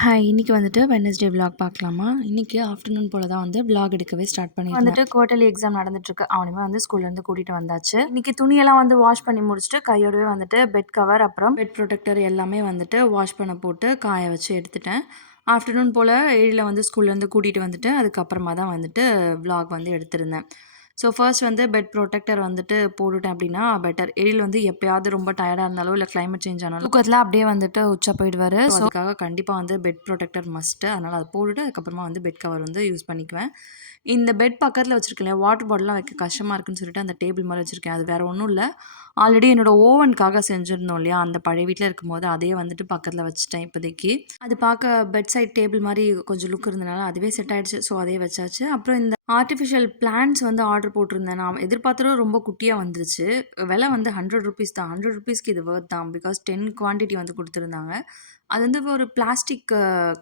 Hi! இன்னைக்கு வந்துட்டு Wednesday vlog பார்க்கலாமா? இன்னைக்கு ஆஃப்டர்நூன் போல தான் வந்து விலாக் எடுக்கவே ஸ்டார்ட் பண்ணியிருந்தேன். வந்துட்டு குவார்ட்டர்லி எக்ஸாம் நடந்துட்டுருக்கு. அவனையுமே வந்து ஸ்கூல்லேருந்து கூட்டிட்டு வந்தாச்சு. இன்னைக்கு துணியெல்லாம் வந்து வாஷ் பண்ணி முடிச்சுட்டு கையோடவே வந்துட்டு பெட் கவர் அப்புறம் பெட் ப்ரொடெக்டர் எல்லாமே வந்துட்டு வாஷ் பண்ண போட்டு காய வச்சு எடுத்துட்டேன். ஆஃப்டர்நூன் போல் 7ல் வந்து ஸ்கூல்லேருந்து கூட்டிகிட்டு வந்துட்டு அதுக்கப்புறமா தான் வந்துட்டு விலாக் வந்து எடுத்திருந்தேன். ஸோ ஃபர்ஸ்ட் வந்து பெட் ப்ரொடெக்டர் வந்துட்டு போட்டுட்டேன் அப்படின்னா பெட்டர். எழில் வந்து எப்பயாவது ரொம்ப டயர்டாக இருந்தாலோ இல்லை கிளைமேட் சேஞ்ச் ஆனாலும் தூக்கத்தில் அப்படியே வந்துட்டு உச்சா போயிடுவார். ஸோ அதுக்காக கண்டிப்பாக வந்து பெட் ப்ரொடெக்டர் மஸ்ட்டு. அதனால் அதை போட்டுட்டு அதுக்கப்புறமா வந்து பெட் கவர் வந்து யூஸ் பண்ணிக்குவேன். இந்த பெட் பக்கத்தில் வச்சுருக்கேன் இல்லையா, வாட்டர் பாட்டிலாம் வைக்க கஷ்டமாக இருக்குன்னு சொல்லிட்டு அந்த டேபிள் மாதிரி வச்சுருக்கேன். அது வேறு ஒன்றும் இல்லை, ஆல்ரெடி என்னோட ஓவனுக்காக செஞ்சுருந்தோம் இல்லையா, அந்த பழைய வீட்டில் இருக்கும்போது அதே வந்துட்டு பக்கத்தில் வச்சுட்டேன் இப்போதைக்கு. அது பார்க்க பெட் சைட் டேபிள் மாதிரி கொஞ்சம் லுக் இருந்தனால அதுவே செட் ஆகிடுச்சு. ஸோ அதே வச்சாச்சு. அப்புறம் இந்த ஆர்டிஃபிஷியல் பிளான்ட்ஸ் வந்து ஆர்டர் போட்டிருந்தேன். நான் எதிர்பார்த்தது ரொம்ப குட்டியாக வந்துருச்சு. விலை வந்து ₹100 தான். ₹100க்கு இது வொர்த் தான். பிகாஸ் 10 குவான்டிட்டி வந்து கொடுத்துருந்தாங்க. அது வந்து ஒரு பிளாஸ்டிக்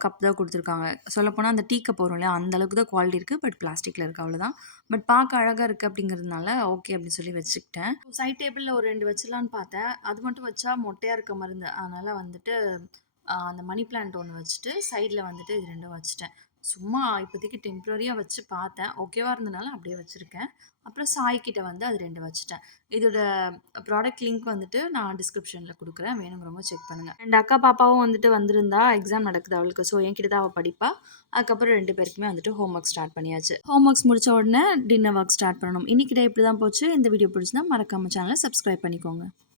கப் தான் கொடுத்துருக்காங்க. சொல்லப்போனால் அந்த டீ கப் வரும் இல்லையா, அந்த அளவுக்கு தான் குவாலிட்டி இருக்குது. பட் பிளாஸ்டிக்கில் இருக்குது, அவ்வளோதான். பட் பார்க்க அழகாக இருக்குது அப்படிங்கிறதுனால ஓகே அப்படின்னு சொல்லி வச்சுக்கிட்டேன். சைட் டேபிளில் ஒரு 2 வச்சிடலான்னு பார்த்தேன். அது மட்டும் வச்சா மொட்டையாக இருக்க மாதிரி இருந்தது. அதனால் வந்துட்டு அந்த மணி பிளான்ட் ஒன்று வச்சுட்டு சைடில் வந்துட்டு இது 2ம் வச்சுட்டேன். சும்மா இப்போதைக்கு டெம்ப்ரரியாக வச்சு பார்த்தேன். ஓகேவா இருந்தனால அப்படியே வச்சுருக்கேன். அப்புறம் சாய்க்கிட்ட வந்து அது 2 வச்சுட்டேன். இதோட ப்ராடக்ட் லிங்க் வந்துட்டு நான் டிஸ்கிரிப்ஷனில் கொடுக்குறேன். வேணுங்கிறவங்க செக் பண்ணுங்கள். என் அக்கா பாப்பாவும் வந்துட்டு வந்திருந்தா, எக்ஸாம் நடக்குது அவளுக்கு. ஸோ என்கிட்ட தான் அவள் படிப்பா. அதுக்கப்புறம் 2 பேருக்குமே வந்துட்டு ஹோம் ஒர்க் ஸ்டார்ட் பண்ணியாச்சு. ஹோம் ஒர்க்ஸ் முடிச்ச உடனே டின்னர் ஒர்க் ஸ்டார்ட் பண்ணணும். இன்னைக்கு டே இப்படி தான் போச்சு. இந்த வீடியோ பிடிச்சிருந்தா மறக்காம சேனலை சப்ஸ்கிரைப் பண்ணிக்கோங்க.